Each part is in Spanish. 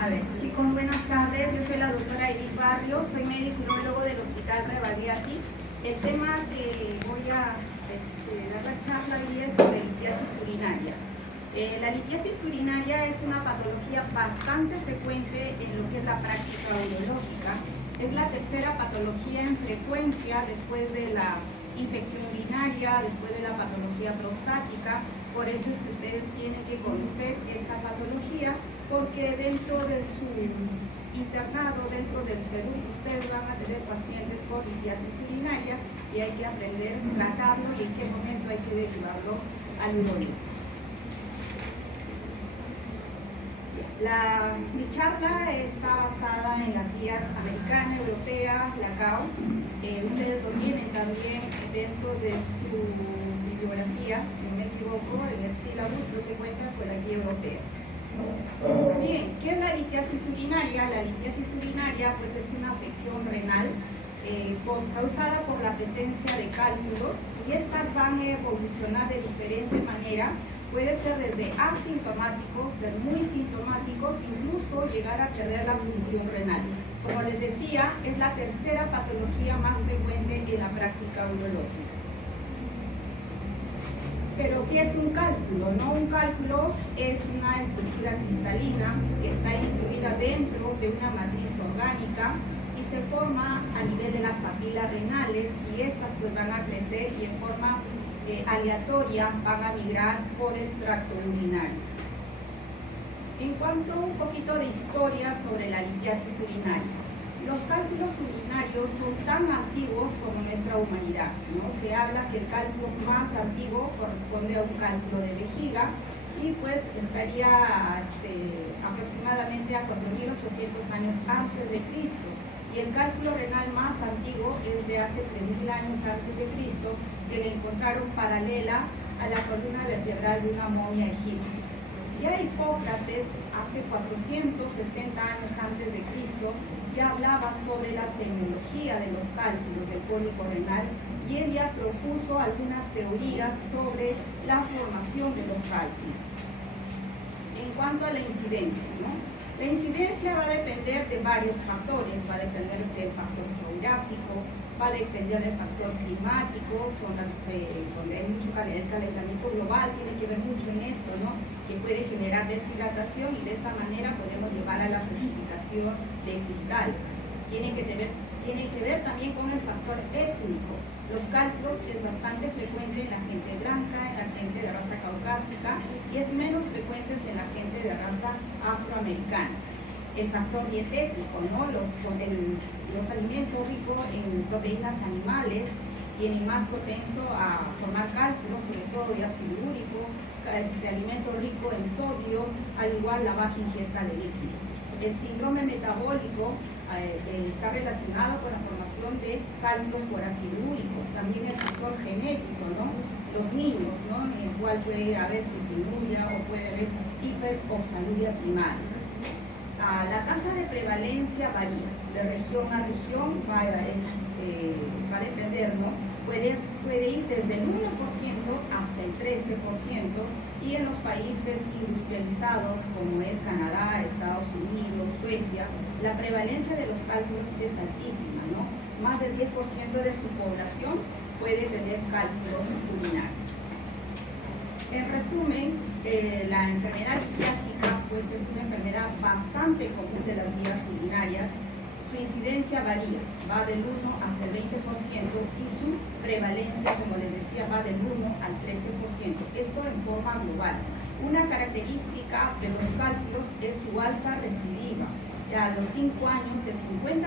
A ver, chicos, buenas tardes. Yo soy la doctora Edith Barrios, soy médico urologo del Hospital Rebagliati. El tema que voy a dar la charla hoy es sobre litiasis urinaria. La litiasis urinaria es una patología bastante frecuente en lo que es la práctica urológica. Es la tercera patología en frecuencia después de la infección urinaria, después de la patología prostática. Por eso es que ustedes tienen que conocer esta patología, porque dentro de su internado, dentro del CERUM, ustedes van a tener pacientes con litiasis urinaria y hay que aprender a tratarlo y en qué momento hay que derivarlo al urólogo. Mi charla está basada en las guías americana, europea, la CAO. Ustedes lo tienen también dentro de su bibliografía, si no me equivoco, en el sílabus, creo que cuentan con la guía europea. Bien, ¿qué es la litiasis urinaria? La litiasis urinaria pues es una afección renal causada por la presencia de cálculos, y estas van a evolucionar de diferente manera. Puede ser desde asintomáticos, ser muy sintomáticos, incluso llegar a perder la función renal. Como les decía, es la tercera patología más frecuente en la práctica urológica. Pero, ¿qué es un cálculo? ¿No? Un cálculo es una estructura cristalina que está incluida dentro de una matriz orgánica y se forma a nivel de las papilas renales, y estas pues van a crecer y en forma aleatoria van a migrar por el tracto urinario. En cuanto a un poquito de historia sobre la litiasis urinaria, los cálculos urinarios son tan antiguos como nuestra humanidad, ¿no? Se habla que el cálculo más antiguo corresponde a un cálculo de vejiga y pues estaría aproximadamente a 4.800 años antes de Cristo. Y el cálculo renal más antiguo es de hace 3.000 años antes de Cristo, que le encontraron paralela a la columna vertebral de una momia egipcia. Ya Hipócrates, hace 460 años antes de Cristo, ya hablaba sobre la semiología de los cálculos del pólipo renal, y él ya propuso algunas teorías sobre la formación de los cálculos. En cuanto a la incidencia, ¿no? La incidencia va a depender de varios factores, va a depender del factor geográfico, va a depender del factor climático, zonas donde hay mucho calentamiento global, tiene que ver mucho en esto, ¿no? Que puede generar deshidratación, y de esa manera podemos llevar a la precipitación de cristales. Tiene que ver también con el factor étnico. Los cálculos es bastante frecuente en la gente blanca, en la gente de raza caucásica, y es menos frecuente en la gente de raza afroamericana. El factor dietético, ¿no? Los alimentos ricos en proteínas animales tienen más propenso a formar cálculos, sobre todo de ácido úrico, alimento rico en sodio, al igual la baja ingesta de líquidos. El síndrome metabólico está relacionado con la formación de cálculos por ácido úrico. También el factor genético, ¿no? Los niños, ¿no? En el cual puede haber cistinuria o puede haber hiperoxaluria primaria. La tasa de prevalencia varía de región a región, va a depender, ¿no? Puede ir desde el 1% hasta el 13%, y en los países industrializados como es Canadá, Estados Unidos, Suecia, la prevalencia de los cálculos es altísima, ¿no? Más del 10% de su población puede tener cálculos urinarios. En resumen, la enfermedad litiásica pues es una enfermedad bastante común de las vías urinarias. Su incidencia varía, va del 1 hasta el 20%, y su prevalencia, como les decía, va del 1 al 13%. Esto en forma global. Una característica de los cálculos es su alta recidiva. Ya a los 5 años el 50%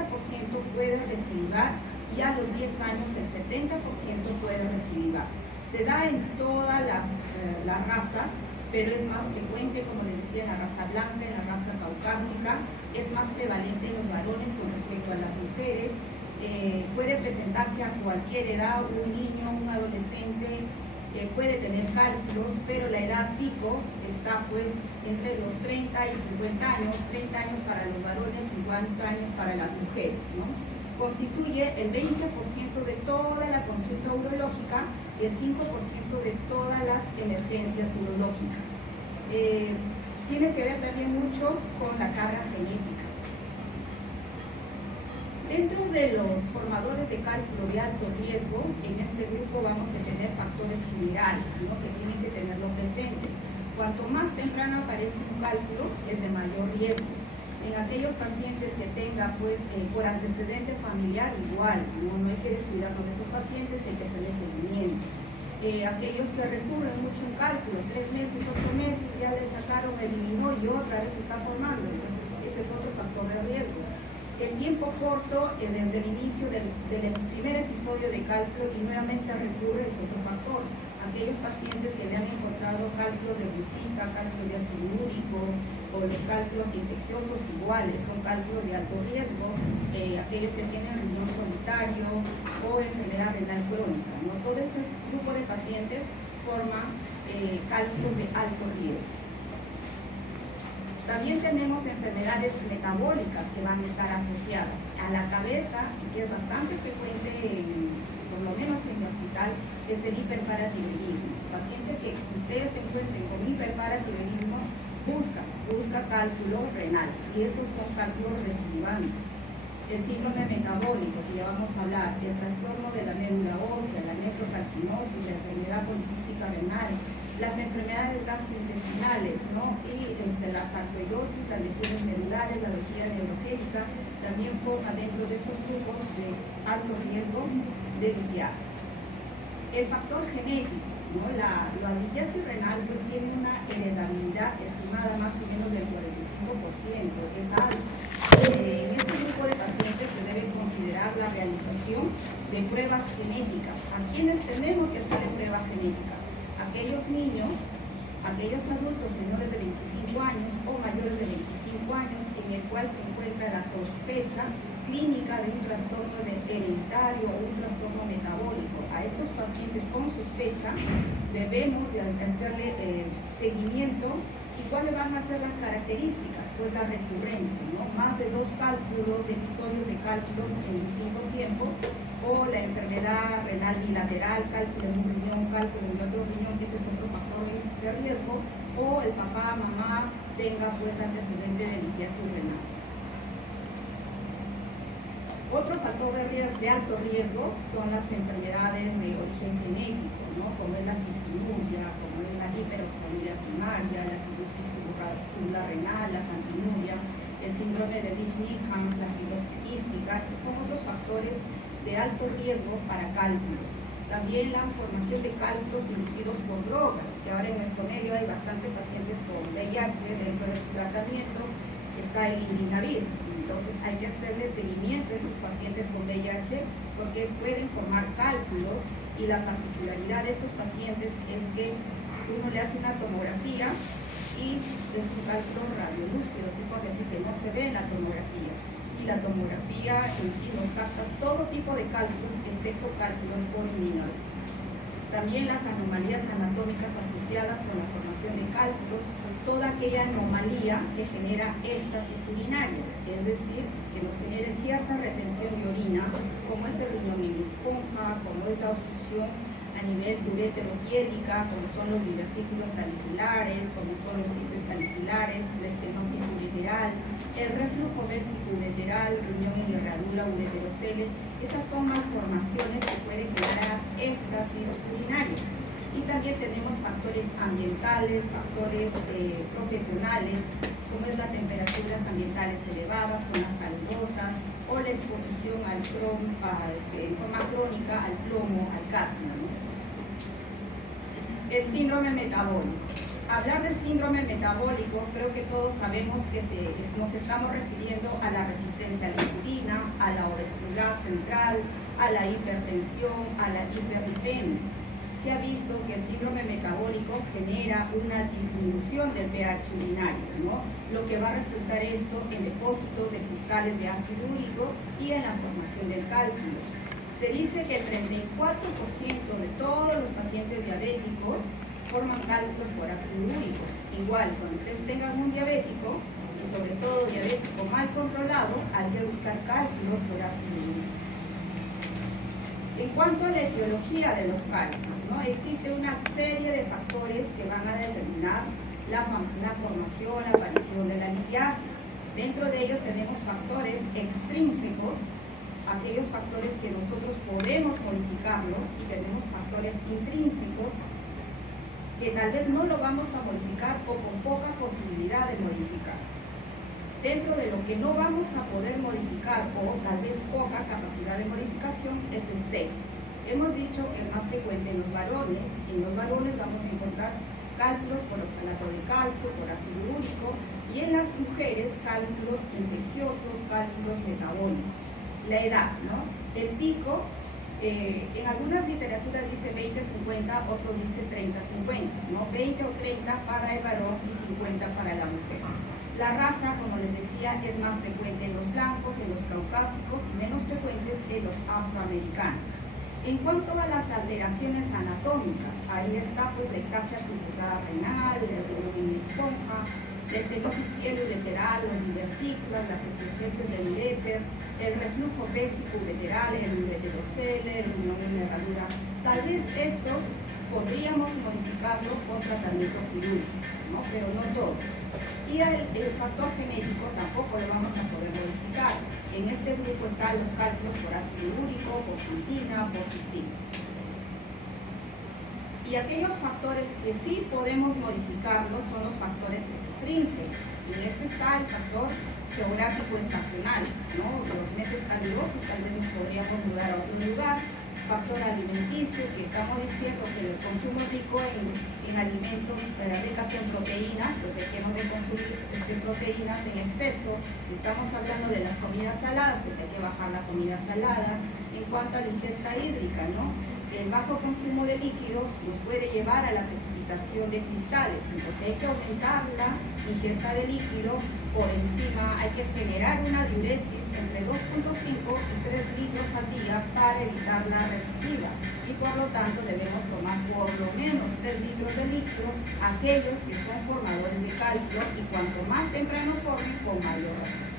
puede recidivar, y a los 10 años el 70% puede recidivar. Se da en todas las razas, pero es más frecuente, como les decía, en la raza blanca, en la raza caucásica. Es más prevalente en los varones con respecto a las mujeres. Puede presentarse a cualquier edad, un niño, un adolescente puede tener cálculos, pero la edad pico está pues entre los 30 y 50 años, 30 años para los varones, 50 años para las mujeres, ¿no? Constituye el 20% de toda la consulta urológica y el 5% de todas las emergencias urológicas. tiene que ver también mucho con la carga genética. Dentro de los formadores de cálculo de alto riesgo, en este grupo vamos a tener factores generales, ¿no?, que tienen que tenerlo presente. Cuanto más temprano aparece un cálculo, es de mayor riesgo. En aquellos pacientes que tengan, pues, por antecedente familiar, igual, no hay que descuidar con esos pacientes, hay que hacerle seguimiento. Aquellos que recurren mucho un cálculo, 3 meses, 8 meses, ya le sacaron, eliminó y otra vez se está formando, entonces ese es otro factor de riesgo. El tiempo corto desde el inicio del primer episodio de cálculo y nuevamente recurre es otro factor. Aquellos pacientes que le han encontrado cálculos de Brucita, cálculos de ácido úrico o los cálculos infecciosos iguales, son cálculos de alto riesgo, aquellos que tienen riñón solitario o enfermedad renal crónica, ¿no? Todo este grupo de pacientes forman cálculos de alto riesgo. También tenemos enfermedades metabólicas que van a estar asociadas a la cabeza y que es bastante frecuente, por lo menos en el hospital, es el hiperparatiroidismo. El paciente que ustedes se encuentren con hiperparatiroidismo busca cálculo renal y esos son cálculos residuantes. El síndrome metabólico, que ya vamos a hablar, el trastorno de la médula ósea, la nefrocarcinosis, la enfermedad poliquística renal, las enfermedades gastrointestinales, ¿no?, y la sarcoidosis, las lesiones medulares, la vejiga neurogénica, también forman dentro de estos grupos de alto riesgo de litiasis. El factor genético, ¿no?, la litiasis renal pues tiene una heredabilidad estimada más o menos del 45%, es alto. En este grupo de pacientes se debe considerar la realización de pruebas genéticas. ¿A quiénes tenemos que hacer pruebas genéticas? Aquellos niños, aquellos adultos menores de 25 años o mayores de 25 años en el cual se encuentra la sospecha clínica de un trastorno hereditario o un trastorno metabólico. A estos pacientes con sospecha debemos de hacerle seguimiento. ¿Y cuáles van a ser las características? Pues la recurrencia, ¿no?, más de 2 cálculos, episodios de cálculos en distinto tiempo, o la enfermedad renal bilateral, cálculo en un riñón, cálculo en otro riñón, ese es otro factor de riesgo, o el papá, mamá tenga pues antecedente de litiasis renal. Otro factor de alto riesgo son las enfermedades de origen genético, ¿no?, como es la cistinuria, como es la hiperoxaluria primaria, la cirrosis tubular renal, la santinuria, el síndrome de Lich-Needham, la fibrosis quística, que son otros factores de alto riesgo para cálculos. También la formación de cálculos inducidos por drogas, que ahora en nuestro medio hay bastantes pacientes con VIH dentro de su tratamiento, está el indinavir. Entonces hay que hacerle seguimiento a estos pacientes con VIH porque pueden formar cálculos y la particularidad de estos pacientes es que uno le hace una tomografía y es un cálculo radiolúcido, así por decir que no se ve en la tomografía. Y la tomografía en sí nos capta todo tipo de cálculos, excepto cálculos por indinavir. También las anomalías anatómicas asociadas con la formación de cálculos, toda aquella anomalía que genera éstasis urinaria, es decir, que nos genere cierta retención de orina, como es el riñón en esponja, como es la obstrucción a nivel ureteropiédica, como son los divertículos talicilares, como son los quistes talicilares, la estenosis ureteral, el reflujo vesico-ureteral, riñón en herradura ureterocele. Esas son malformaciones que pueden generar éstasis urinaria. Y también tenemos factores ambientales, factores profesionales, como es la temperaturas ambientales elevadas, zonas calurosas, o la exposición al en forma crónica al plomo, al cadmio, ¿no? El síndrome metabólico. Hablar del síndrome metabólico, creo que todos sabemos que nos estamos refiriendo a la resistencia a la insulina, a la obesidad central, a la hipertensión, a la hiperlipemia. Se ha visto que el síndrome metabólico genera una disminución del pH urinario, ¿no?, lo que va a resultar esto en depósitos de cristales de ácido úrico y en la formación del cálculo. Se dice que el 34% de todos los pacientes diabéticos forman cálculos por ácido úrico. Igual, cuando ustedes tengan un diabético, y sobre todo diabético mal controlado, hay que buscar cálculos por ácido úrico. En cuanto a la etiología de los cálculos, ¿no?, existe una serie de factores que van a determinar la formación, la aparición de la litiasis. Dentro de ellos tenemos factores extrínsecos, aquellos factores que nosotros podemos modificarlo, y tenemos factores intrínsecos que tal vez no lo vamos a modificar o con poca posibilidad de modificar. Dentro de lo que no vamos a poder modificar o tal vez poca capacidad de modificación es el sexo. Hemos dicho que es más frecuente en los varones. En los varones vamos a encontrar cálculos por oxalato de calcio, por ácido úrico, y en las mujeres cálculos infecciosos, cálculos metabólicos. La edad, ¿no? El pico, en algunas literaturas dice 20-50, otro dice 30-50, ¿no? 20 o 30 para el varón y 50 para la mujer. La raza, como les decía, es más frecuente en los blancos, en los caucásicos y menos frecuentes en los afroamericanos. En cuanto a las alteraciones anatómicas, ahí está pues la ectasia tubular renal, el hemoglobina esponja, la estenosis pielo-ureteral, los divertículos, las estrecheces del uréter, el reflujo vésico-ureteral, el ureterocele, el unión en herradura. Tal vez estos podríamos modificarlo con tratamiento quirúrgico, ¿no? Pero no todos. Y el factor genético tampoco lo vamos a poder modificar. En este grupo están los cálculos por ácido úrico, por santina, por cistina. Y aquellos factores que sí podemos modificarlos son los factores extrínsecos. Y en este está el factor geográfico estacional, ¿no? Los meses calurosos tal vez nos podríamos mudar a otro lugar. Factor alimenticio, si estamos diciendo que el consumo rico en alimentos ricas en proteínas, pues dejemos de consumir proteínas en exceso. Si estamos hablando de las comidas saladas, pues hay que bajar la comida salada. En cuanto a la ingesta hídrica, ¿no? El bajo consumo de líquido nos puede llevar a la precipitación de cristales, entonces hay que aumentar la ingesta de líquido. Por encima hay que generar una diuresis entre 2.5 y 3 litros al día para evitar la recidiva, y por lo tanto debemos tomar por lo menos 3 litros de líquido aquellos que son formadores de cálculo, y cuanto más temprano formen, con mayor razón.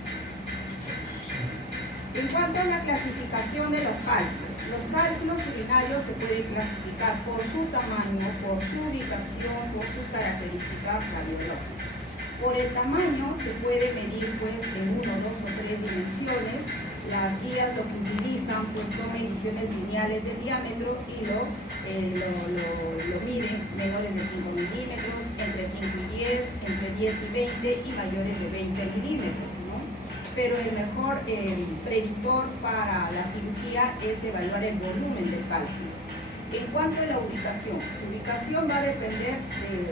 En cuanto a la clasificación de los cálculos urinarios se pueden clasificar por su tamaño, por su ubicación, por sus características radiológicas. Por el tamaño se puede medir pues en 1, 2 o 3 dimensiones. Las guías lo que utilizan pues son mediciones lineales de diámetro y lo miden menores de 5 milímetros, entre 5 y 10, entre 10 y 20 y mayores de 20 milímetros, ¿no? Pero el mejor predictor para la cirugía es evaluar el volumen del cálculo. En cuanto a la ubicación, su ubicación va a depender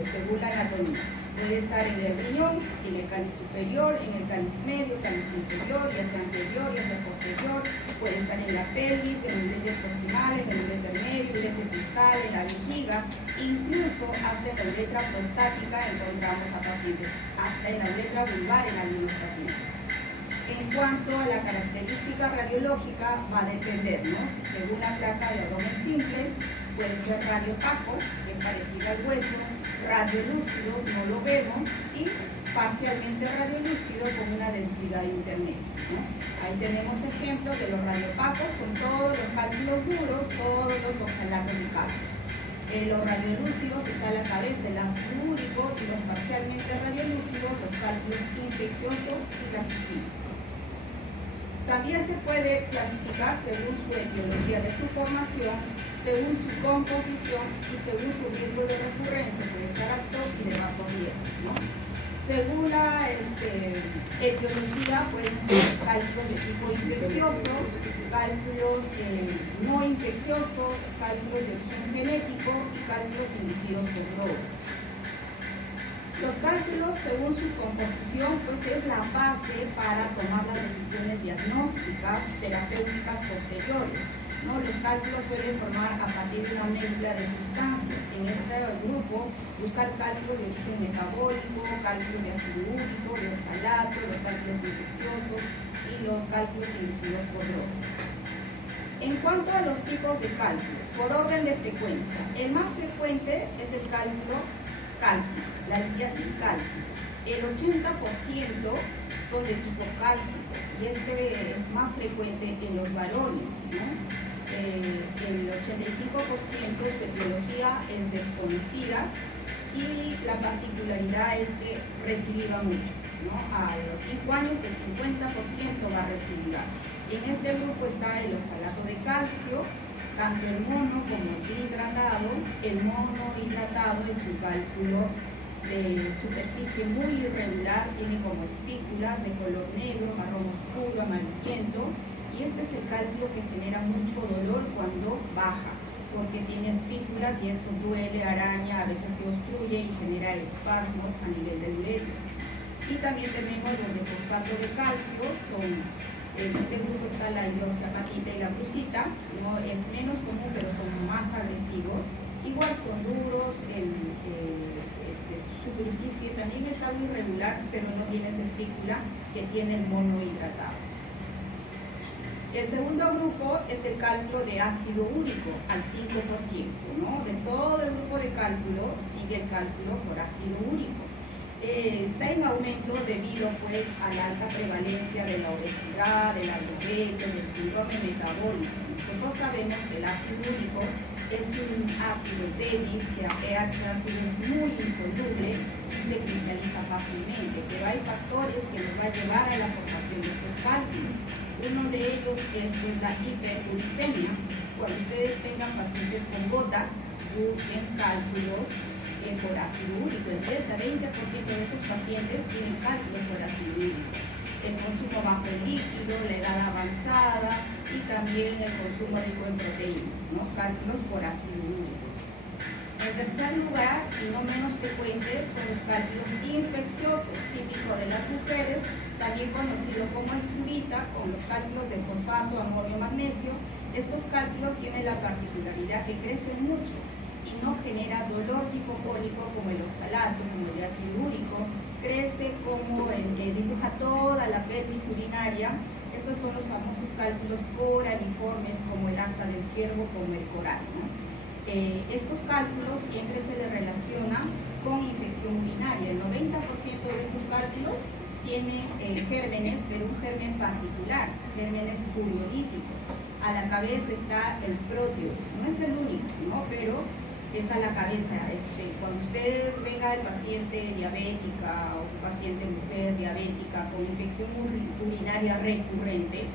según la anatomía. Puede estar en el riñón, en el cáliz superior, en el cáliz medio, cáliz inferior, ya sea anterior, ya sea posterior. Puede estar en la pelvis, en el uréter proximal, en el uréter medio, uréter distal, en la vejiga, incluso hasta en la uretra prostática encontramos a pacientes, hasta en la uretra vulvar en algunos pacientes. En cuanto a la característica radiológica, va a depender, ¿no? Según la placa de abdomen simple, puede ser radio opaco, que es parecida al hueso, radio lúcido, no lo vemos, y parcialmente radio lúcido con una densidad intermedia, ¿no? Ahí tenemos ejemplos de los radiopacos, son todos los cálculos duros, todos los oxalatos de calcio. Los radiolúcidos está la cabeza, el ácido úrico, y los parcialmente radiolúcidos, los cálculos infecciosos y la cistina. También se puede clasificar según su etiología de su formación, según su composición y según su riesgo de recurrencia, puede ser alto y de bajo riesgo, ¿no? Según la etiología pueden ser cálculos de tipo infeccioso, cálculos no infecciosos, cálculos de origen genético y cálculos inducidos por drogas. Los cálculos, según su composición, pues es la base para tomar las decisiones diagnósticas, terapéuticas posteriores, ¿no? Los cálculos suelen formar a partir de una mezcla de sustancias. En este grupo, buscar cálculos de origen metabólico, cálculos de ácido úrico, de oxalato, los cálculos infecciosos y los cálculos inducidos por drogas. En cuanto a los tipos de cálculos, por orden de frecuencia, el más frecuente es el cálculo cálcico, la litiasis cálcica. El 80% son de tipo cálcico y este es más frecuente en los varones, ¿no? El 85% su etiología es desconocida y la particularidad es que recidiva mucho, ¿no? A los 5 años el 50% va a recidivar. En este grupo está el oxalato de calcio, tanto el mono como el hidratado. El mono hidratado es un cálculo de superficie muy irregular, tiene como espículas de color negro, marrón oscuro, amarillento, y este es el cálculo que genera mucho dolor cuando baja, porque tiene espículas y eso duele, araña, a veces se obstruye y genera espasmos a nivel del uretro. Y también tenemos los de fosfato de calcio, en este grupo está la hidroxiapatita y la brucita, ¿no? Es menos común pero son más agresivos. Igual son duros, superficie también es algo irregular, pero no tiene esa espícula que tiene el mono hidratado. El segundo grupo es el cálculo de ácido úrico al 5%, ¿no? De todo el grupo de cálculo sigue el cálculo por ácido úrico. Está en aumento debido pues a la alta prevalencia de la obesidad, de la diabetes, del síndrome metabólico. Nosotros sabemos que el ácido úrico es un ácido débil que a pH ácido es muy insoluble y se cristaliza fácilmente, pero hay factores que nos va a llevar a la formación de estos cálculos. Uno de ellos es pues, la hiperuricemia. Cuando ustedes tengan pacientes con gota, busquen cálculos por ácido úrico. El 10 a 20% de estos pacientes tienen cálculos por ácido úrico. El consumo bajo en líquido, la edad avanzada y también el consumo rico en proteínas, ¿no? Cálculos por ácido úrico. En tercer lugar, y no menos frecuentes, son los cálculos infecciosos, típicos de las mujeres, también conocido como esturita, con los cálculos de fosfato, amonio, magnesio. Estos cálculos tienen la particularidad que crecen mucho y no genera dolor hipocólico como el oxalato, como el ácido úrico, crece como dibuja toda la pelvis urinaria. Estos son los famosos cálculos coraliformes como el asta del ciervo, como el coral, ¿no? Estos cálculos siempre se les relaciona con infección urinaria. El 90% de estos cálculos tiene gérmenes, pero un germen particular, gérmenes uriolíticos. A la cabeza está el proteus, no es el único, ¿no? Pero es a la cabeza. Cuando ustedes ven al paciente diabética o paciente mujer diabética con infección urinaria recurrente,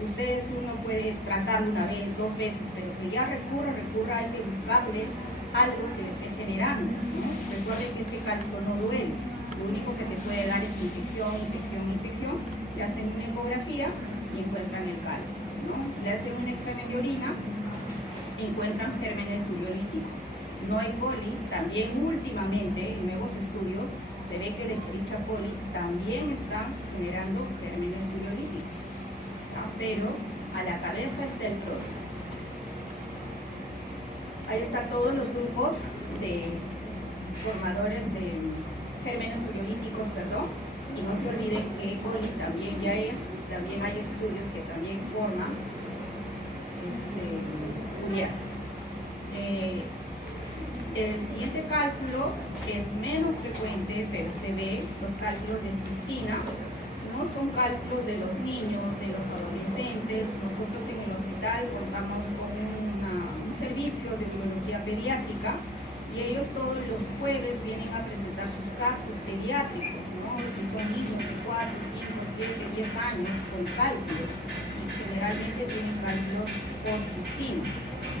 ustedes uno puede tratarlo una vez, 2 veces, pero que ya recurra, hay que buscarle algo que esté generando, ¿no? Recuerden que este cálculo no duele, lo único que te puede dar es infección, le hacen una ecografía y encuentran el cálculo, ¿no? Le hacen un examen de orina y encuentran gérmenes uriolíticos. No hay coli, también últimamente en nuevos estudios se ve que el Escherichia coli también está generando gérmenes uriolíticos, ¿no? Pero a la cabeza está el proteus. Ahí están todos los grupos de formadores de gérmenes uriolíticos, y no se olviden que E. coli también hay estudios que también forman uriasis. El siguiente cálculo es menos frecuente, pero se ve, los cálculos de cistina. No son cálculos de los niños, de los adolescentes. Nosotros en el hospital contamos con un servicio de urología pediátrica y ellos todos los jueves vienen a presentar sus casos pediátricos, ¿no? Y son niños de 4, 5, 7, 10 años con cálculos y generalmente tienen cálculos por cistina.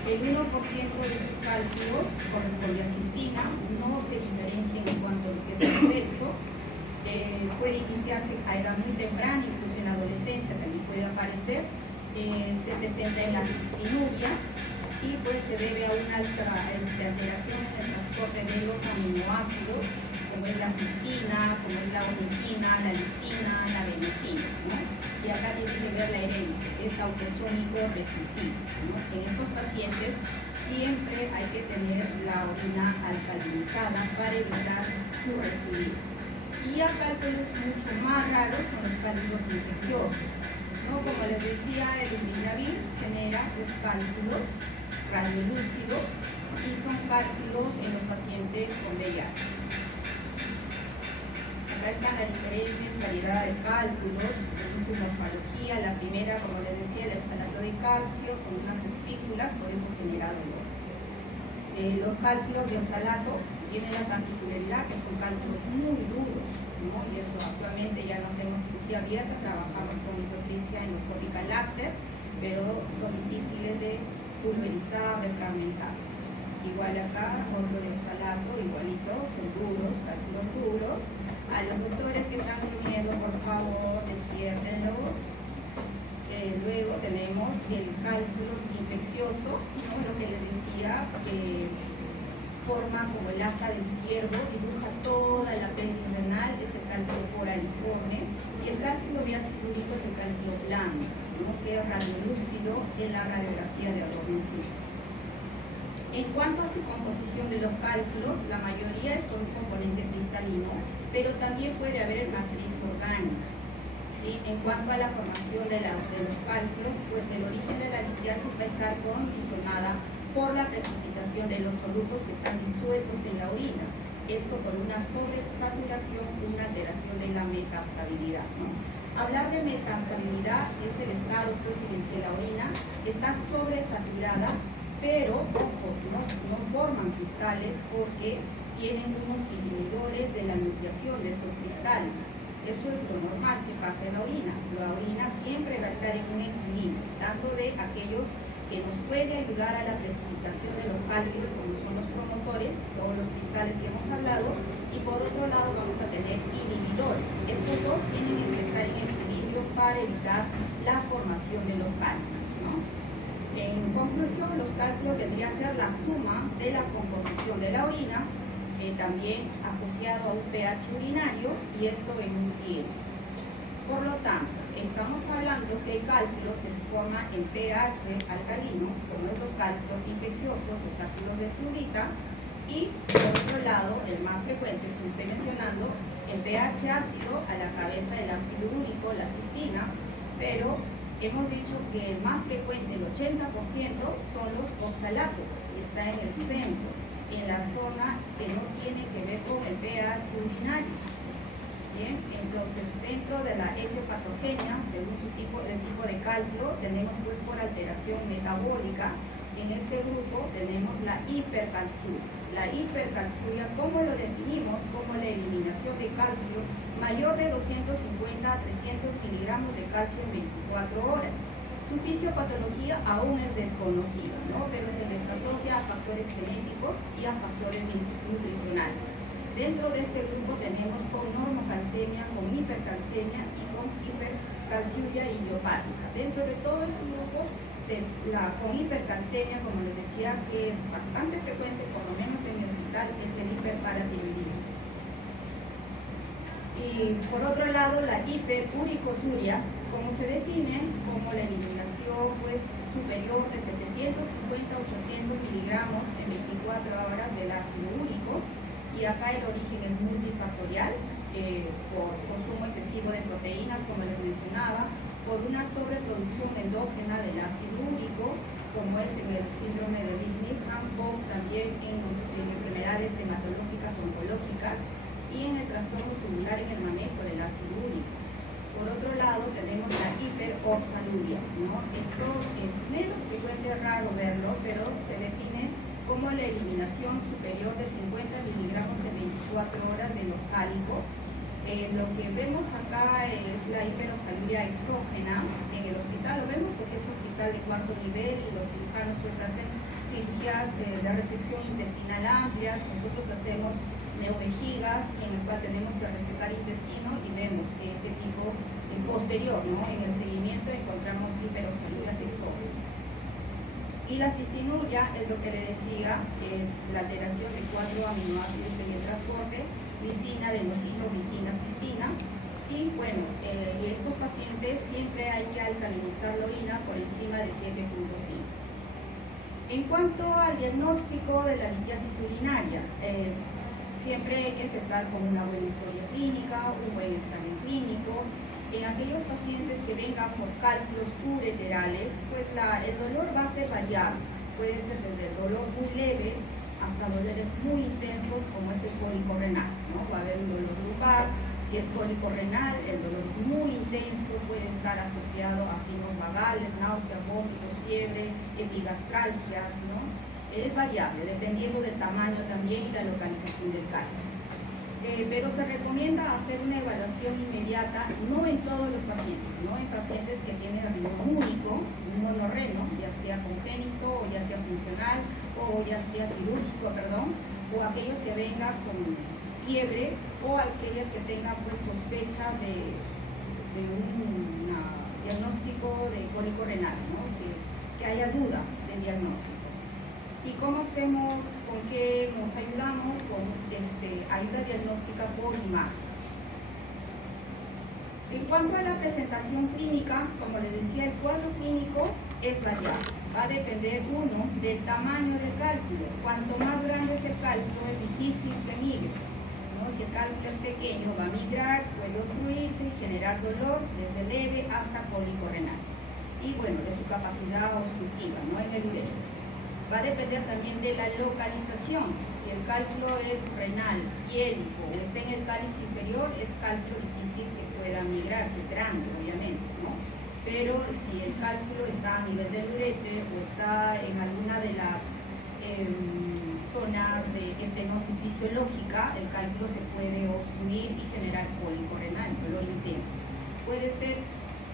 El 1% de estos cálculos corresponde a cistina, no se diferencia en cuanto a lo que es el sexo. Puede iniciarse a edad muy temprana, incluso en la adolescencia también puede aparecer. Se presenta en la cistinuria y pues se debe a una alta alteración en el transporte de los aminoácidos, como es la cistina, como es la ornitina, la lisina, la adenosina, ¿no? Y acá tienen que ver la herencia, es autosómico recesivo, ¿no? En estos pacientes siempre hay que tener la orina alcalinizada para evitar su recidiva. Y a cálculos mucho más raros son los cálculos infecciosos, ¿no? Como les decía, el indinavir genera pues, cálculos radiolúcidos y son cálculos en los pacientes con VIH. Acá están las diferentes variedades de cálculos, su morfología. La primera, como les decía, el oxalato de calcio con unas espículas, por eso genera dolor. Los cálculos de oxalato tiene la particularidad que son cálculos muy duros, ¿no? Y eso actualmente ya no hacemos cirugía abierta, trabajamos con hipotricia endoscópica láser, pero son difíciles de pulverizar, de fragmentar. Igual acá, otro de oxalato, igualito, son duros, cálculos duros. A los doctores que están durmiendo, por favor, despiértenlos. Luego tenemos el cálculo infeccioso, ¿no? Lo que les decía, que forma como el asta del ciervo, dibuja toda la apéndice renal, es el cálculo poraliforme, y el cálculo diacilúrico es el cálculo plano, ¿no? Que es radiolúcido en la radiografía de abdomen. En cuanto a su composición de los cálculos, la mayoría es con un componente cristalino, pero también puede haber matriz orgánica. ¿Sí? En cuanto a la formación de los cálculos, pues el origen de la litiasis va a estar condicionada por la precipitación de los solutos que están disueltos en la orina. Esto por una sobresaturación, una alteración de la metastabilidad, ¿no? Hablar de metastabilidad es el estado pues, en el que la orina está sobresaturada, pero, ojo, no forman cristales porque tienen unos inhibidores de la nucleación de estos cristales. Eso es lo normal que pasa en la orina. La orina siempre va a estar en un equilibrio, tanto de aquellos que nos puede ayudar a la precipitación de los cálculos, como son los promotores, todos los cristales que hemos hablado, y por otro lado vamos a tener inhibidores. Estos dos tienen que estar en equilibrio para evitar la formación de los cálculos, ¿no? En conclusión, los cálculos vendría a ser la suma de la composición de la orina, también asociado a un pH urinario, y esto en un tiempo. Por lo tanto, estamos hablando de cálculos que se forman en pH alcalino, como los cálculos infecciosos, los cálculos de Sturita, y por otro lado, el más frecuente, es que estoy mencionando, en pH ácido a la cabeza del ácido úrico, la cistina, pero hemos dicho que el más frecuente, el 80%, son los oxalatos, y está en el centro, en la zona que no tiene que ver con el pH urinario. Bien, entonces dentro de la F patogenia, según el tipo de cálculo, tenemos pues por alteración metabólica. En este grupo tenemos la hipercalciuria. La hipercalciuria, ¿cómo lo definimos? Como la eliminación de calcio mayor de 250 a 300 miligramos de calcio en 24 horas. Su fisiopatología aún es desconocida, ¿no? Pero se les asocia a factores genéticos y a factores nutricionales. Dentro de este grupo tenemos con normocalcemia, con hipercalcemia y con hipercalciuria idiopática. Dentro de todos estos grupos, con hipercalcemia, como les decía, que es bastante frecuente, por lo menos en mi hospital, es el hiperparatiroidismo. Y por otro lado, la hiperuricosuria, como se define como la eliminación pues, superior de 750 a 800 miligramos en 24 horas del ácido úrico, y acá el origen es multifactorial, por consumo excesivo de proteínas, como les mencionaba, por una sobreproducción endógena del ácido úrico, como es en el síndrome de Lich-Milham, o también en enfermedades hematológicas oncológicas, y en el trastorno tubular en el manejo del ácido úrico. Por otro lado, tenemos la hiperoxaluria, ¿no? Esto es menos frecuente, raro verlo, pero se define como la eliminación superior de 50 miligramos en 24 horas del oxálico. Lo que vemos acá es la hiperoxaluria exógena. En el hospital lo vemos porque es un hospital de cuarto nivel y los cirujanos pues hacen cirugías de resección intestinal amplias. Nosotros hacemos neovejigas en el cual tenemos que resecar intestino y vemos que este tipo posterior, ¿no? En el seguimiento encontramos hiperoxalurias exógenas. Y la cistinuria es lo que le decía, es la alteración de 4 aminoácidos en el transporte, lisina, adenosina, ubiquina, cistina. Y bueno, estos pacientes siempre hay que alcalinizar la orina por encima de 7.5. En cuanto al diagnóstico de la litiasis urinaria, siempre hay que empezar con una buena historia clínica, un buen examen clínico. En aquellos pacientes que vengan por cálculos ureterales, pues el dolor va a ser variable. Puede ser desde el dolor muy leve hasta dolores muy intensos, como es el cólico renal, ¿no? Va a haber un dolor lumbar. Si es cólico renal, el dolor es muy intenso, puede estar asociado a signos vagales, náuseas, vómitos, fiebre, epigastralgias, ¿no? Es variable, dependiendo del tamaño también y la localización del cálculo. Pero se recomienda hacer una evaluación inmediata, no en todos los pacientes, no en pacientes que tienen riñón único, un monorreno, ya sea congénito, o ya sea funcional, o ya sea quirúrgico, perdón, o aquellos que vengan con fiebre, o aquellas que tengan pues sospecha de un diagnóstico de cólico renal, ¿no? que haya duda del diagnóstico. ¿Y cómo hacemos? ¿Con qué nos ayudamos? Con ayuda diagnóstica por imagen. En cuanto a la presentación clínica, como les decía, el cuadro clínico es variable. Va a depender, uno, del tamaño del cálculo. Cuanto más grande es el cálculo, es difícil que migre, ¿no? Si el cálculo es pequeño, va a migrar, puede obstruirse y generar dolor desde leve hasta cólico renal. Y bueno, de su capacidad obstructiva, ¿no? En el uretero. Va a depender también de la localización. Si el cálculo es renal, piérico o está en el cáliz inferior, es cálculo difícil que pueda migrarse, grande obviamente, ¿no? Pero si el cálculo está a nivel del uréter o está en alguna de las zonas de estenosis fisiológica, el cálculo se puede obstruir y generar cólico renal, dolor intenso. Puede ser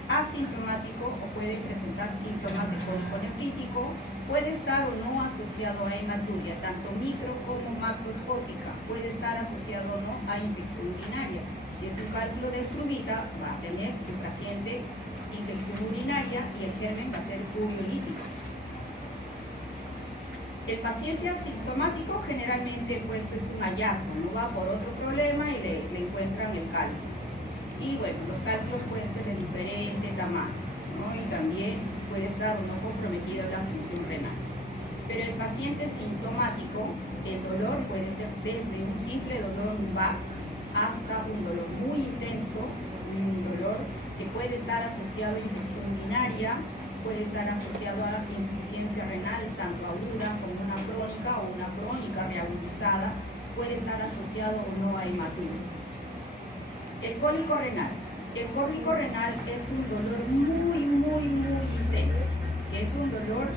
asintomático o puede presentar síntomas de cólico nefrítico. Puede estar o no asociado a hematuria, tanto micro como macroscópica. Puede estar asociado o no a infección urinaria. Si es un cálculo de struvita, va a tener el paciente infección urinaria y el germen va a ser ureolítico. El paciente asintomático generalmente pues es un hallazgo, no va por otro problema y le encuentran el cálculo. Y bueno, los cálculos pueden ser de diferente tamaño, ¿no? Y también puede estar o no comprometida la función renal. Pero el paciente sintomático, el dolor puede ser desde un simple dolor lumbar hasta un dolor muy intenso, un dolor que puede estar asociado a infección urinaria, puede estar asociado a insuficiencia renal, tanto aguda como una crónica o una crónica reagudizada, puede estar asociado o no a hematuria. El cólico renal. El cólico renal es un dolor muy intenso. Es un dolor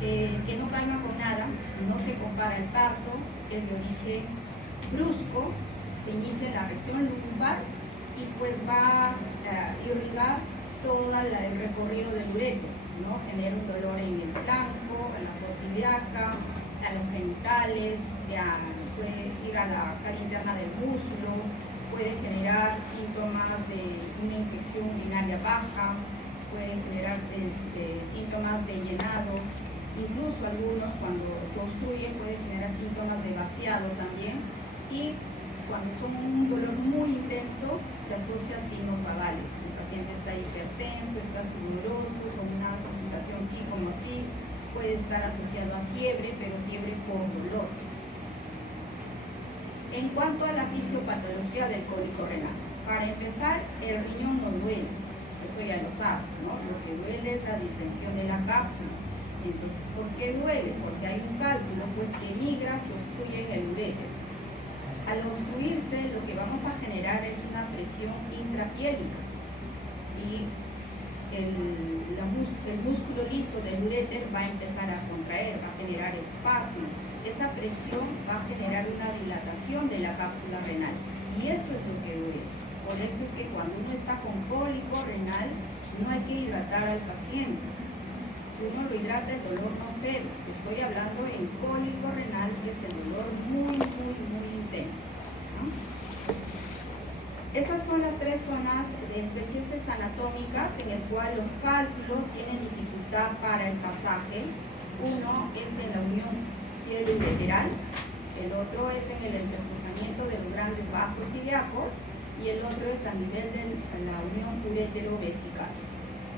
que no calma con nada, no se compara al parto, es de origen brusco, se inicia en la región lumbar y pues va a irrigar todo el recorrido del uretero, ¿no? Genera un dolor en el flanco, en la fosa ilíaca, a los genitales, puede ir a la calle interna del músculo, puede generar síntomas de una infección urinaria baja, pueden generarse síntomas de llenado, incluso algunos cuando se obstruyen pueden generar síntomas de vaciado también, y cuando son un dolor muy intenso se asocia a signos vagales. El paciente está hipertenso, está sudoroso, con una concentración psicomotriz, puede estar asociado a fiebre, pero fiebre por dolor. En cuanto a la fisiopatología del cólico renal, para empezar, el riñón no duele, eso ya lo saben, ¿no? Lo que duele es la distensión de la cápsula. Entonces, ¿por qué duele? Porque hay un cálculo pues, que migra, se obstruye en el uréter. Al obstruirse, lo que vamos a generar es una presión intrapiérica y el músculo liso del uréter va a empezar a contraer, va a generar espasmo. Esa presión va a generar una dilatación de la cápsula renal y eso es lo que duele. Por eso es que cuando uno está con cólico renal no hay que hidratar al paciente. Si uno lo hidrata el dolor no cede. Estoy hablando en cólico renal, que es el dolor muy intenso, ¿no? Esas son las tres zonas de estrecheces anatómicas en el cual los cálculos tienen dificultad para el pasaje. Uno es en la unión pielo-ureteral, el otro es en el entrecruzamiento de los grandes vasos ilíacos y el otro es a nivel de la unión uretero-vesical.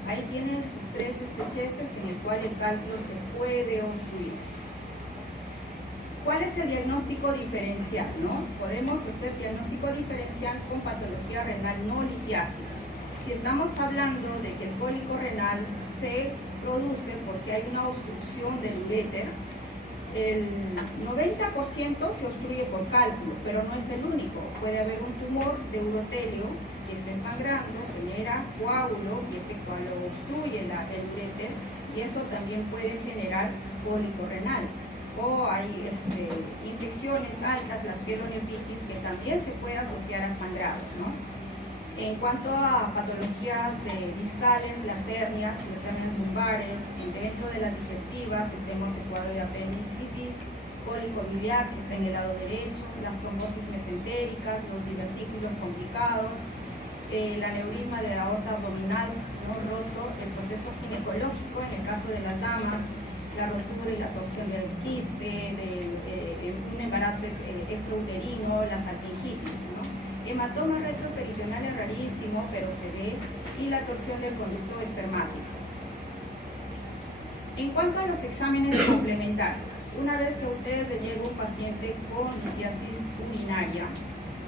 Ahí tienen sus tres estrecheces en el cual el cálculo se puede obstruir. ¿Cuál es el diagnóstico diferencial? ¿No? Podemos hacer diagnóstico diferencial con patología renal no litiásica. Si estamos hablando de que el cólico renal se produce porque hay una obstrucción del uréter, el 90% se obstruye por cálculo, pero no es el único. Puede haber un tumor de urotelio que esté sangrando, genera coágulo y ese coágulo obstruye el uréter y eso también puede generar cólico renal. o hay infecciones altas, las pielonefritis, que también se puede asociar a sangrado, ¿no? En cuanto a patologías discales, las hernias lumbares, dentro de las digestivas tenemos el cuadro de apendicitis, cólico biliar si está en el lado derecho, las trombosis mesentéricas, los divertículos complicados, el aneurisma de la aorta abdominal no roto, el proceso ginecológico en el caso de las damas, la rotura y la torsión del quiste, de un embarazo extrauterino, la salpingitis, ¿no? Hematoma retroperitonal es rarísimo, pero se ve, y la torsión del conducto espermático. En cuanto a los exámenes complementarios, una vez que a ustedes les llega un paciente con litiasis urinaria,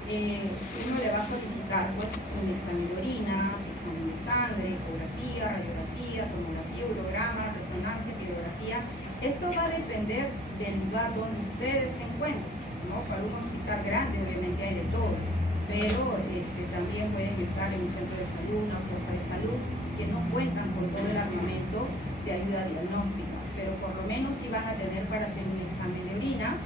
uno le va a solicitar pues, un examen de orina, examen de sangre, ecografía, radiografía, tomografía, urograma, resonancia, pirografía. Esto va a depender del lugar donde ustedes se encuentren, ¿no? Para un hospital grande obviamente hay de todo, pero también pueden estar en un centro de salud, una posta de salud, que no cuentan con todo el armamento de ayuda diagnóstica, pero por lo menos sí van a tener para hacer un examen de orina,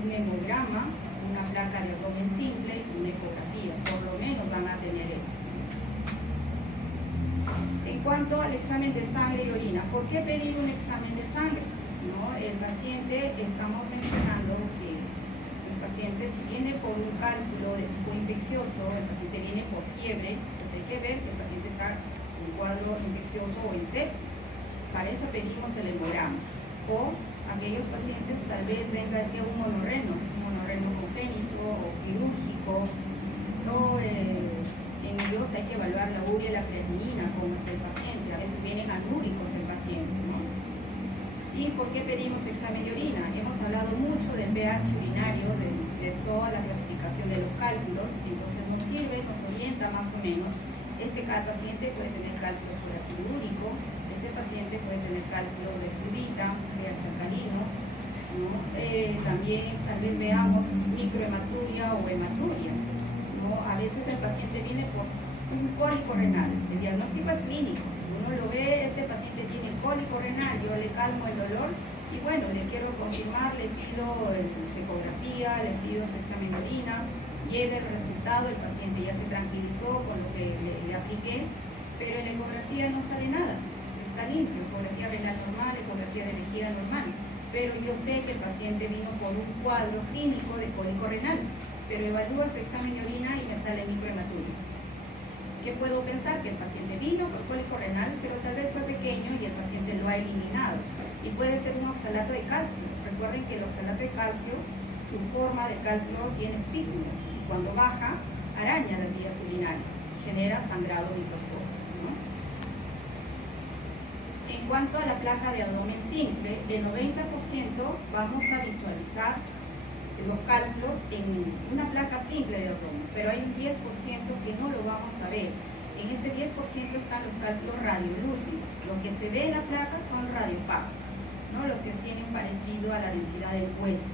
un hemograma, una placa de abdomen simple y una ecografía, por lo menos van a tener eso. En cuanto al examen de sangre y orina, ¿por qué pedir un examen de sangre? ¿No? El paciente, estamos mencionando que el paciente si viene por un cálculo de tipo infeccioso, el paciente viene por fiebre, pues hay que ver si el paciente está en cuadro infeccioso o en sepsis. Para eso pedimos el hemograma. O aquellos pacientes tal vez venga hacia un monorreno congénito o quirúrgico, o en ellos hay que evaluar la urea y la creatinina, cómo está el paciente. A veces vienen anúricos el paciente, ¿no? ¿Y por qué pedimos examen de orina? Hemos hablado mucho del pH urinario, de toda la clasificación de los cálculos, entonces nos sirve, nos orienta más o menos. Cada paciente puede tener cálculos por ácido úrico, este paciente puede tener cálculos de estruvita, pH alcalino, ¿no? También tal vez veamos microhematuria o hematuria, ¿no? A veces el paciente viene por un cólico renal, el diagnóstico es clínico, uno lo ve, este paciente tiene cólico renal, yo le calmo el dolor y bueno, le quiero confirmar, le pido su ecografía, le pido su examen de orina, llega el resultado, el paciente ya se tranquilizó con lo que le apliqué, pero en la ecografía no sale nada, está limpio, ecografía renal normal, ecografía de vejiga normal, pero yo sé que el paciente vino por un cuadro clínico de cólico renal, pero evalúo su examen de orina y me sale microhematuria. ¿Qué puedo pensar? Que el paciente vino por cólico renal, pero tal vez fue pequeño y el paciente lo ha eliminado, y puede ser un oxalato de calcio. Recuerden que el oxalato de calcio, su forma de cálculo tiene espículas, cuando baja, araña las vías urinarias y genera sangrado microscópico, ¿no? En cuanto a la placa de abdomen simple, el 90% vamos a visualizar los cálculos en una placa simple de abdomen, pero hay un 10% que no lo vamos a ver. En ese 10% están los cálculos radiolúcidos. Lo que se ve en la placa son radiopacos, ¿no? Los que tienen parecido a la densidad del hueso.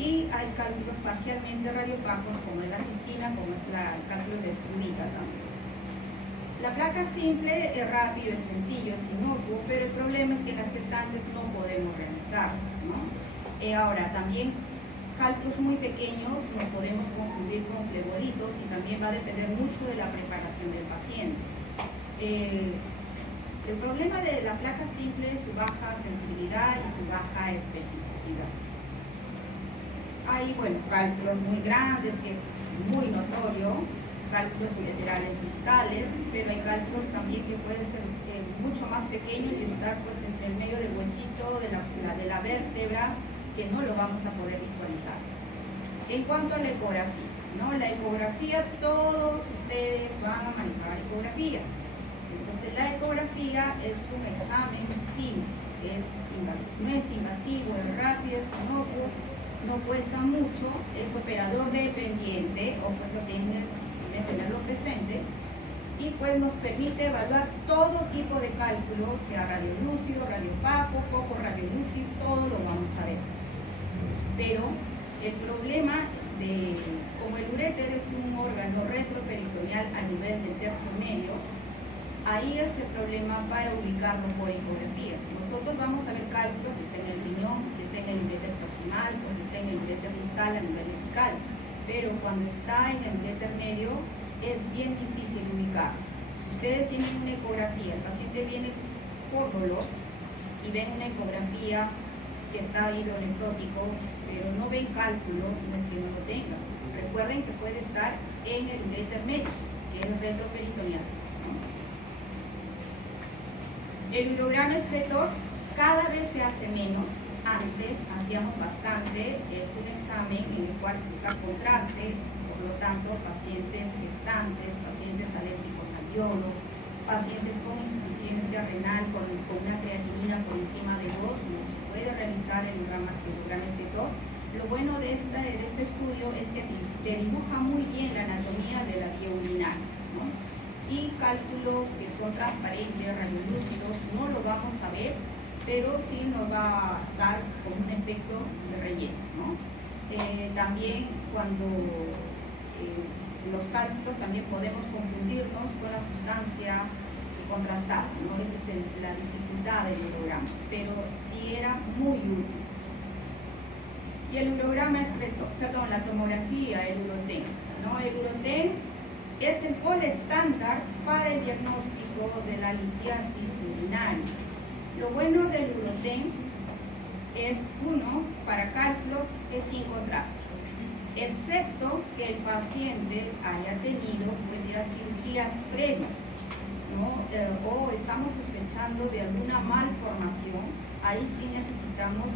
Y hay cálculos parcialmente radiopacos, como es la cistina, como es el cálculo de estruvita también. La placa simple es rápido, es sencillo, es inocuo, pero el problema es que en las gestantes no podemos realizarlos, ¿no? Ahora, también cálculos muy pequeños nos podemos confundir con flebolitos y también va a depender mucho de la preparación del paciente. El problema de la placa simple es su baja sensibilidad y su baja especificidad. Hay, bueno, cálculos muy grandes, que es muy notorio, cálculos bilaterales distales, pero hay cálculos también que pueden ser mucho más pequeños y estar pues entre el medio del huesito de la vértebra, que no lo vamos a poder visualizar. En cuanto a la ecografía, ¿no? La ecografía, todos ustedes van a manejar ecografía. Entonces la ecografía es un examen simple, no es invasivo, es rápido, es inocuo, no cuesta mucho, es operador dependiente, o pues tienen que tenerlo presente, y pues nos permite evaluar todo tipo de cálculo, sea radiolúcido, radiopaco, poco radiolúcido, todo lo vamos a ver. Pero el problema como el uréter es un órgano retroperitoneal a nivel del tercio medio, Ahí es el problema para ubicarlo por ecografía. Nosotros vamos a ver cálculos si está en el riñón, si está en el uréter proximal o si está en el uréter distal a nivel vesical. Pero cuando está en el uréter medio es bien difícil ubicar. Ustedes tienen una ecografía, el paciente viene por dolor y ven una ecografía que está hidronefrótico, pero no ven cálculo, no es que no lo tenga. Recuerden que puede estar en el uréter medio, que es retroperitoneal. El urograma excretor cada vez se hace menos. Antes hacíamos bastante. Es un examen en el cual se usa contraste, por lo tanto, pacientes gestantes, pacientes alérgicos al yodo, pacientes con insuficiencia renal con una creatinina por encima de 2, no se puede realizar el urograma excretor. Lo bueno de este estudio es que te dibuja muy bien la anatomía de la vía urinaria, ¿no? Y cálculos que son transparentes, radiolúcidos, no lo vamos a ver, pero sí nos va a dar como un efecto de relleno, ¿no? También cuando los cálculos también podemos confundirnos con la sustancia contrastada, ¿no? Esa es la dificultad del urograma, pero sí era muy útil. Y el urograma excretor, perdón, la tomografía, el uroten, ¿no? El uroten es el gol estándar para el diagnóstico de la litiasis urinaria. Lo bueno del uroten es, uno, para cálculos es sin contraste, excepto que el paciente haya tenido pues, ya cirugías previas, ¿no? O estamos sospechando de alguna malformación, ahí sí necesitamos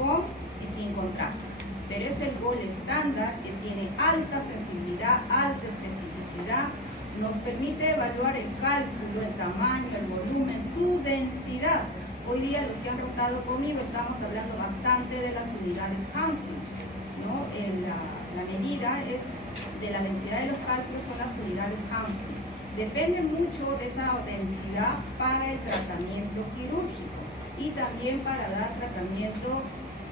con y sin contraste. Pero es el gol estándar que tiene alta sensibilidad, alta especificidad, nos permite evaluar el cálculo, el tamaño, el volumen, su densidad. Hoy día los que han rotado conmigo estamos hablando bastante de las unidades Hansen, ¿no? La medida es de la densidad de los cálculos son las unidades Hansen. Depende mucho de esa densidad para el tratamiento quirúrgico y también para dar tratamiento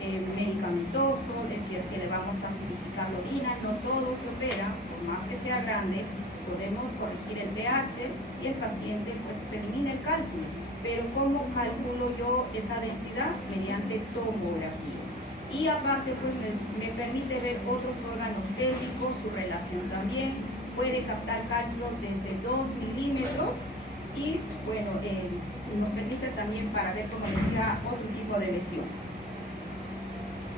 medicamentoso, si es que le vamos a acidificar la orina. No todo se opera, por más que sea grande, podemos corregir el pH y el paciente pues se elimina el cálculo. Pero ¿cómo calculo yo esa densidad? Mediante tomografía. Y aparte pues me permite ver otros órganos pélvicos, su relación también. Puede captar cálculos desde 2 milímetros y bueno, nos permite también para ver, como decía, otro tipo de lesión.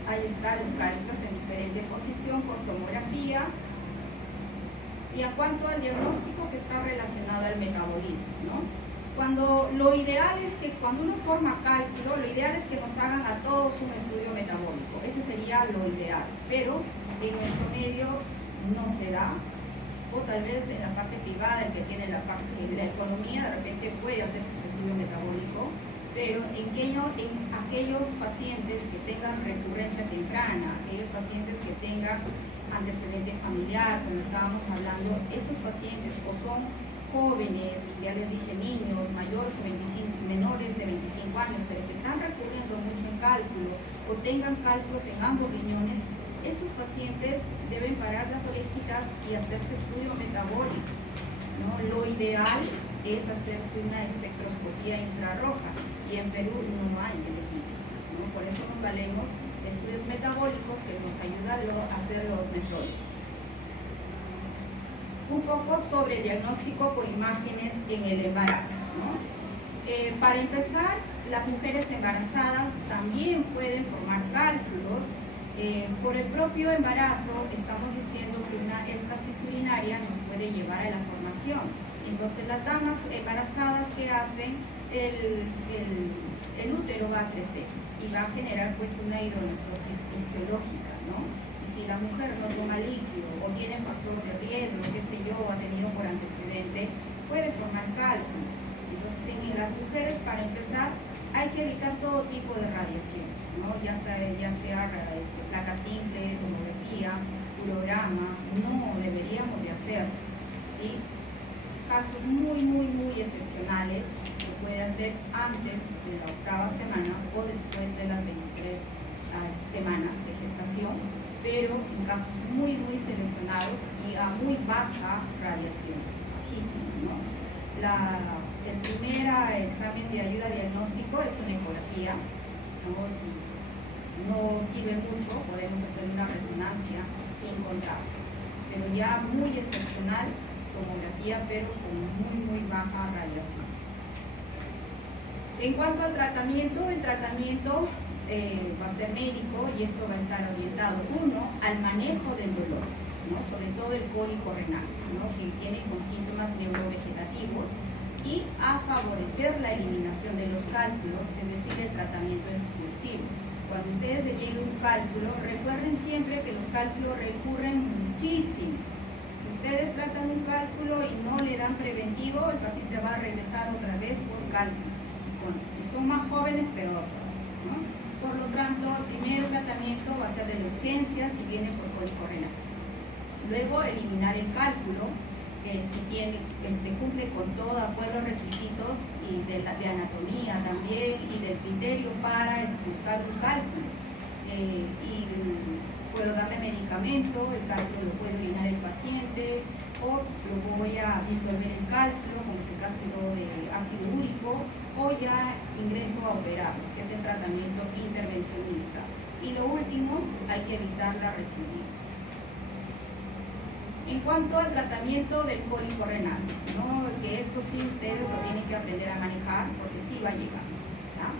Ahí están los cálculos en diferente posición con tomografía. Y en cuanto al diagnóstico que está relacionado al metabolismo, ¿no? Lo ideal es que cuando uno forma cálculo, lo ideal es que nos hagan a todos un estudio metabólico. Ese sería lo ideal, pero en nuestro medio no se da. O tal vez en la parte privada, el que tiene la economía, de repente puede hacer su estudio metabólico, pero en aquellos pacientes que tengan recurrencia temprana, aquellos pacientes que tengan antecedente familiar, como estábamos hablando, esos pacientes o son jóvenes, ya les dije niños, mayores o menores de 25 años, pero que están recurriendo mucho en cálculo o tengan cálculos en ambos riñones, esos pacientes deben parar las orejitas y hacerse estudio metabólico, ¿no? Lo ideal es hacerse una espectroscopía infrarroja y en Perú no hay el equipo, ¿no? Por eso nos valemos estudios metabólicos que nos ayudan a hacer los nefrólogos. Un poco sobre diagnóstico por imágenes en el embarazo, ¿no? Para empezar, las mujeres embarazadas también pueden formar cálculos. Por el propio embarazo estamos diciendo que una éstasis urinaria nos puede llevar a la formación. Entonces las damas embarazadas que hacen, el útero va a crecer y va a generar pues una hidronefrosis fisiológica, ¿no? Y si la mujer no toma líquido o tiene factor de riesgo, qué sé yo, ha tenido por antecedente, puede formar cálculos. Entonces en las mujeres, para empezar, hay que evitar todo tipo de radiación, ¿no? Ya sea placa simple, tomografía, urograma, no deberíamos de hacer, ¿sí? Casos muy excepcionales se puede hacer antes de la 8ª semana o después de las 23 semanas de gestación, pero en casos muy seleccionados y a muy baja radiación, bajísima, ¿no? el primer examen de ayuda diagnóstico es una ecografía, ¿no? Si no sirve mucho, podemos hacer una resonancia sin contraste, pero ya muy excepcional, tomografía, pero con muy baja radiación. En cuanto al tratamiento, el tratamiento va a ser médico y esto va a estar orientado, uno, al manejo del dolor, ¿no? Sobre todo el cólico renal, ¿no? Que tiene con síntomas neurovegetativos, y a favorecer la eliminación de los cálculos, es decir, el tratamiento exclusivo. Cuando ustedes le llegue un cálculo, recuerden siempre que los cálculos recurren muchísimo. Si ustedes tratan un cálculo y no le dan preventivo, el paciente va a regresar otra vez por cálculo. Bueno, si son más jóvenes, peor, ¿no? Por lo tanto, el primer tratamiento va a ser de urgencia si viene por cólico renal. Luego, eliminar el cálculo, si cumple con todo acuerdo a requisitos y de anatomía también y del criterio para expulsar un cálculo. Puedo darle medicamento, el cálculo lo puede eliminar el paciente, o lo voy a disolver el cálculo, como es el caso de ácido úrico, o ya ingreso a operar, que es el tratamiento intervencionista. Y lo último, hay que evitar la recidiva. En cuanto al tratamiento del cólico renal, ¿no? Que esto sí ustedes lo tienen que aprender a manejar porque sí va a llegar, ¿no?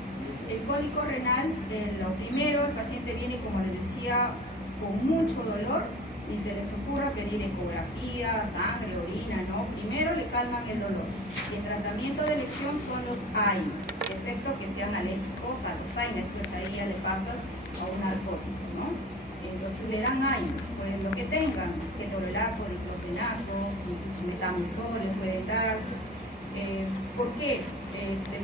El cólico renal, lo primero, el paciente viene, como les decía, con mucho dolor, ni se les ocurra pedir ecografía, sangre, orina, ¿no? Primero le calman el dolor. Y el tratamiento de elección son los AINES, excepto que sean alérgicos a los AINES, pues ahí ya le pasas a un narcótico, ¿no? Entonces le dan AINES, pues lo que tengan, ketorolaco, diclofenaco, metamizol les pueden dar. ¿Por qué?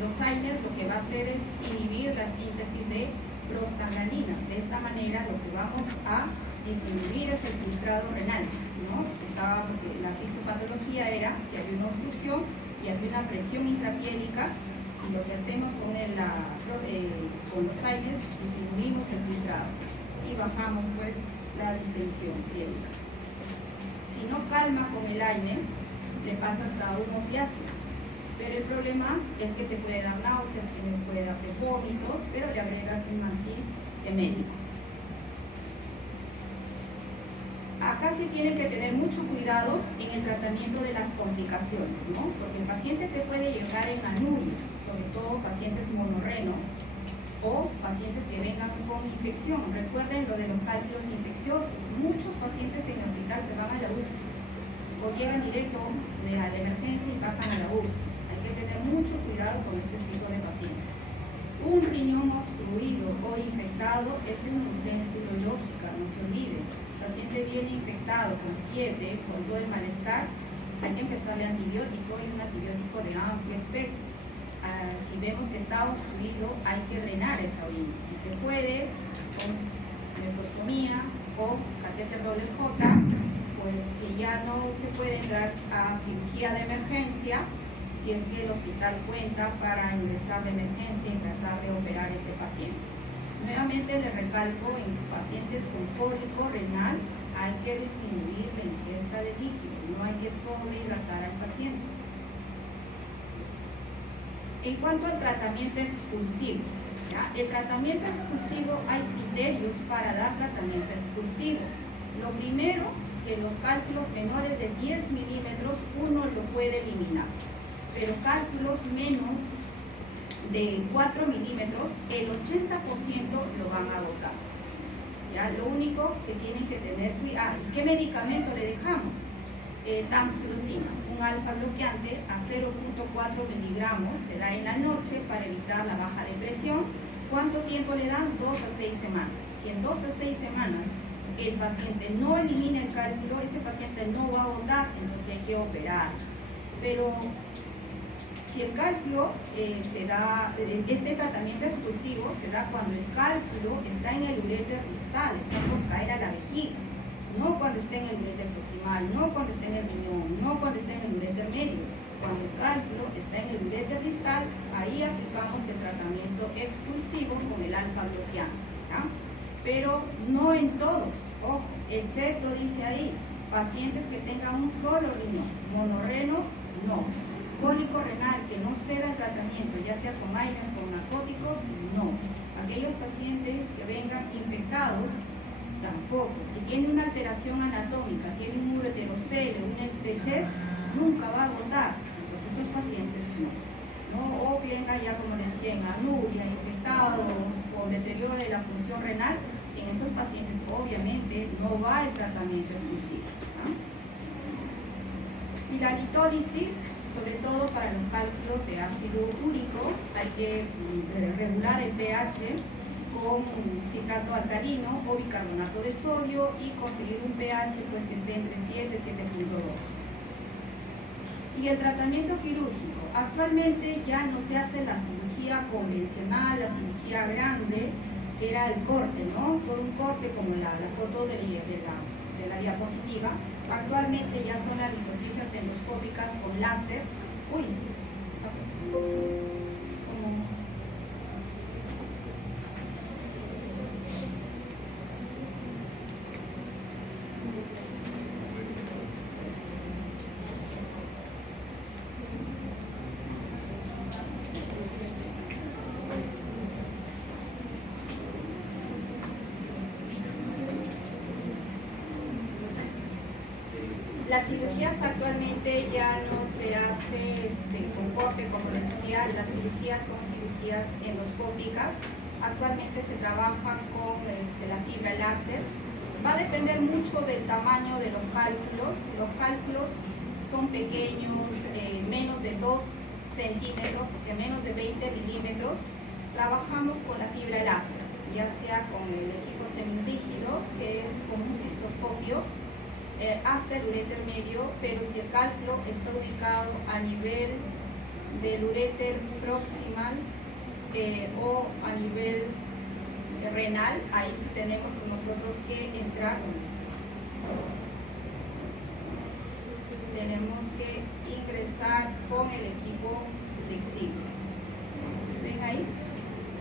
Los AINES lo que va a hacer es inhibir la síntesis de prostaglandinas. De esta manera lo que vamos a disminuir es el filtrado renal, ¿no? Porque la fisiopatología era que había una obstrucción y había una presión intrapiélica, y lo que hacemos con los AINES, disminuimos el filtrado y bajamos pues la distensión piélica. Si no calma con el AINE, le pasas a un opiáceo, pero el problema es que te puede dar náuseas, que te puede dar vómitos, pero le agregas un antiemético. Acá sí tienen que tener mucho cuidado en el tratamiento de las complicaciones, ¿no? Porque el paciente te puede llegar en anuria, sobre todo pacientes monorrenos o pacientes que vengan con infección. Recuerden lo de los cálculos infecciosos. Muchos pacientes en el hospital se van a la UCI o llegan directo a la emergencia y pasan a la UCI. Hay que tener mucho cuidado con este tipo de pacientes. Un riñón obstruido o infectado es una urgencia urológica, no se olvide. El paciente viene infectado con fiebre, con todo el malestar, hay que empezarle antibiótico y un antibiótico de amplio espectro. Si vemos que está obstruido, hay que drenar esa orina. Si se puede, con nefrostomía o catéter doble J, pues si ya no se puede entrar a cirugía de emergencia, si es que el hospital cuenta para ingresar de emergencia y tratar de operar a este paciente. Nuevamente les recalco, en pacientes con cólico renal hay que disminuir la ingesta de líquido, no hay que sobrehidratar al paciente. En cuanto al tratamiento expulsivo, ¿ya? El tratamiento expulsivo, hay criterios para dar tratamiento expulsivo. Lo primero, que los cálculos menores de 10 milímetros uno lo puede eliminar, pero cálculos menos de 4 milímetros, el 80% lo van a botar. ¿Ya? Lo único que tienen que tener cuidado. ¿Y qué medicamento le dejamos? Tamsulosin, un alfa bloqueante a 0.4 miligramos, se da en la noche para evitar la baja de presión. ¿Cuánto tiempo le dan? 2 a 6 semanas. Si en 2 a 6 semanas el paciente no elimina el cálculo, ese paciente no va a botar, entonces hay que operar. Pero si el cálculo se da, este tratamiento exclusivo se da cuando el cálculo está en el uréter distal, está por caer a la vejiga, no cuando esté en el uréter proximal, no cuando esté en el riñón, no cuando esté en el uréter medio. Cuando el cálculo está en el uréter distal, ahí aplicamos el tratamiento exclusivo con el alfa bloqueante, ¿ya? Pero no en todos, ojo, excepto dice ahí, pacientes que tengan un solo riñón, monorreno, no. Cólico renal que no ceda el tratamiento, ya sea con AINES, con narcóticos, no. Aquellos pacientes que vengan infectados, tampoco. Si tiene una alteración anatómica, tiene un ureterocele, una estrechez, nunca va a agotar. Pues estos pacientes no. O venga ya, como decía, en anuria, infectados, con deterioro de la función renal, en esos pacientes obviamente no va el tratamiento exclusivo, ¿no? Y la litólisis, sobre todo para los cálculos de ácido úrico, hay que regular el pH con citrato alcalino o bicarbonato de sodio y conseguir un pH pues, que esté entre 7 y 7.2. Y el tratamiento quirúrgico. Actualmente ya no se hace la cirugía convencional, la cirugía grande, que era el corte, ¿no? Todo un corte como la foto de la diapositiva. Actualmente ya son las litotricias endoscópicas con láser. Uy, las cirugías actualmente ya no se hace con corte, como les decía, las cirugías son cirugías endoscópicas. Actualmente se trabaja con la fibra láser. Va a depender mucho del tamaño de los cálculos. Los cálculos son pequeños, menos de 2 centímetros, o sea, menos de 20 milímetros. Trabajamos con la fibra láser, ya sea con el equipo semirrígido, que es como un cistoscopio, hasta el uréter medio, pero si el cálculo está ubicado a nivel del uréter proximal o a nivel renal, ahí sí tenemos nosotros que entrar con esto. Tenemos que ingresar con el equipo flexible. ¿Ven ahí?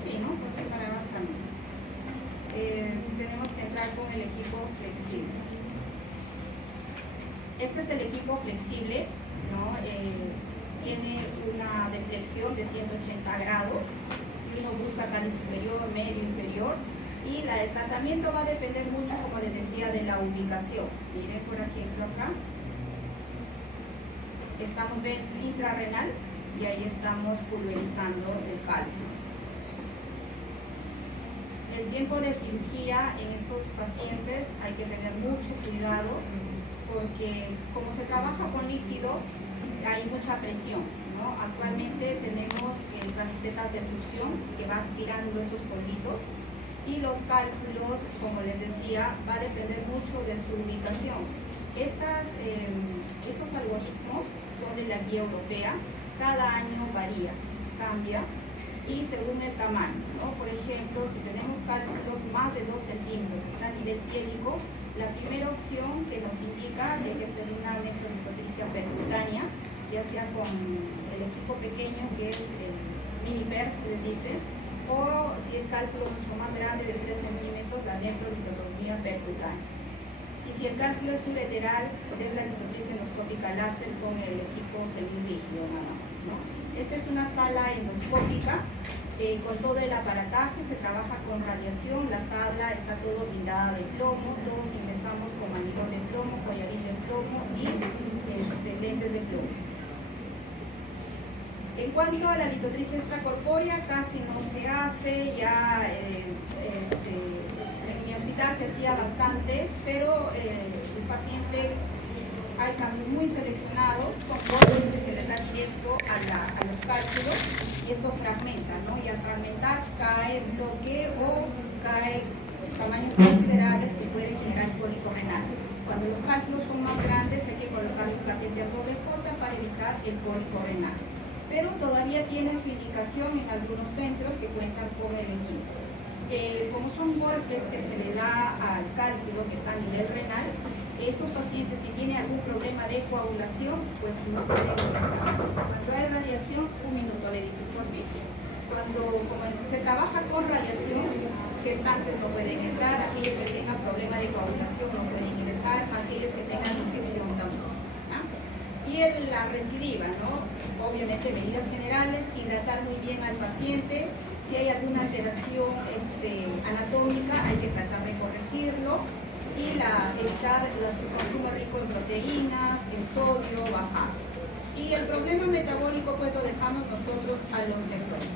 Sí, ¿no? Porque para avanzar. Tenemos que entrar con el equipo flexible. Este es el equipo flexible, ¿no? Tiene una deflexión de 180 grados y uno busca canal superior, medio, inferior, y el tratamiento va a depender mucho, como les decía, de la ubicación. Miren por ejemplo acá, estamos en intrarrenal y ahí estamos pulverizando el cálculo. El tiempo de cirugía en estos pacientes hay que tener mucho cuidado, porque como se trabaja con líquido, hay mucha presión, ¿no? Actualmente tenemos camisetas de succión que va aspirando esos polvitos, y los cálculos, como les decía, va a depender mucho de su ubicación. Estos algoritmos son de la guía europea, cada año varía, cambia, y según el tamaño, ¿no? Por ejemplo, si tenemos cálculos más de 2 centímetros, está a nivel piélico, la primera opción que nos indica es que es una nefrolipotricia percutánea, ya sea con el equipo pequeño, que es el mini PER, se les dice, o si es cálculo mucho más grande de 3 centímetros, la nefrolitotomía percutánea. Y si el cálculo es ureteral, es la litotricia endoscópica láser con el equipo semirrígido nada más, ¿no? Esta es una sala endoscópica con todo el aparataje, se trabaja con radiación, la sala está todo blindada de plomo, todos ingresamos con manilón de plomo, collarín de plomo y lentes de plomo. En cuanto a la litotricia extracorpórea, casi no se hace, ya en mi hospital se hacía bastante, pero el paciente, hay casos muy seleccionados, con cortes que se le da directo a los cálculos, y esto fragmenta, ¿no? Y al fragmentar cae bloque o cae tamaños considerables que pueden generar cólico renal. Cuando los cálculos son más grandes hay que colocar un catéter doble J para evitar el cólico renal. Pero todavía tiene su indicación en algunos centros que cuentan con el equipo. Como son golpes que se le da al cálculo que está a nivel renal, estos pacientes, si tienen algún problema de coagulación, pues no pueden ingresar. Cuando hay radiación, 1 minuto le dices por qué. Como se trabaja con radiación, gestantes no pueden entrar, aquellos que tengan problema de coagulación no pueden ingresar, aquellos que tengan infección tampoco. Y Y la recidiva, ¿no? Obviamente medidas generales, hidratar muy bien al paciente. Si hay alguna alteración anatómica, hay que tratar de corregirlo. Y evitar el consumo rico en proteínas, en sodio, bajar. Y el problema metabólico pues lo dejamos nosotros a los nefrólogos.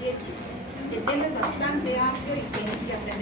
Bien, el tema es bastante amplio y tienen que aprender.